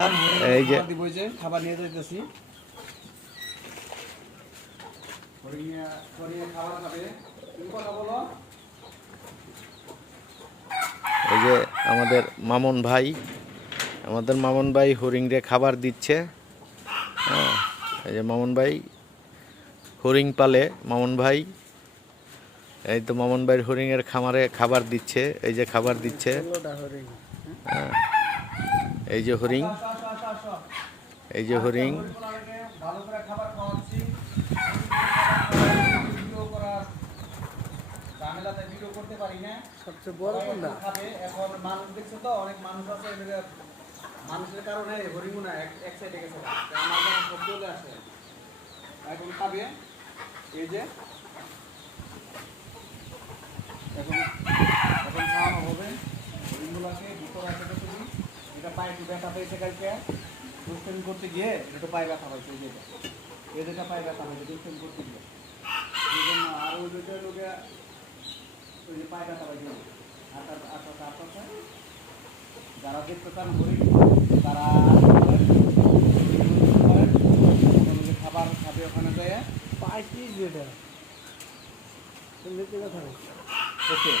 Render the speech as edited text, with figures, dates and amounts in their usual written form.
এই যে খাবার নিয়ে যাইতেছি। এই যে আমাদের মামুন ভাই হরিং রে খাবার দিচ্ছে। হ্যাঁ, এই যে মামুন ভাই হরিং পালে। মামুন ভাই, এই তো মামুন ভাইয়ের হরিং এর খামারে খাবার দিচ্ছে। এই যে খাবার দিচ্ছে। হ্যাঁ, এই যে হরিং, এই যে হরিং। ভালো করে খাবার খাওয়াচ্ছি। ঝামেলাতে ভিডিও করতে পারি না। সবচেয়ে বড় কোনটা খাবে এখন মানুষ দেখছো তো, অনেক মানুষ আছে, মানুষের কারণে হরিণও না এক সাইডে গেছে। আমার কাছে সব চলে আসে, এখন খাবে। এই যে এখন এখন খাওয়ানো হবে হরিণগুলোকে। ভিতরে আছে তো তুমি, এটা পায়ে একটু ব্যথা পেয়েছে কালকে দুষ্টামি করতে গিয়ে, একটু পায়ে ব্যথা হয়েছে। এই যেটা এই যেটা পায়ে ব্যথা হয়েছে দুষ্টামি করতে গিয়ে, এই জন্য। আর ওই দুটো লোকে ওই যে পায়ে ব্যথা হয়েছে। যারা দেখতে চান হরিণ তারা খাবার খাবে ওখানে যায়। পায়ে কি যেটা ওকে।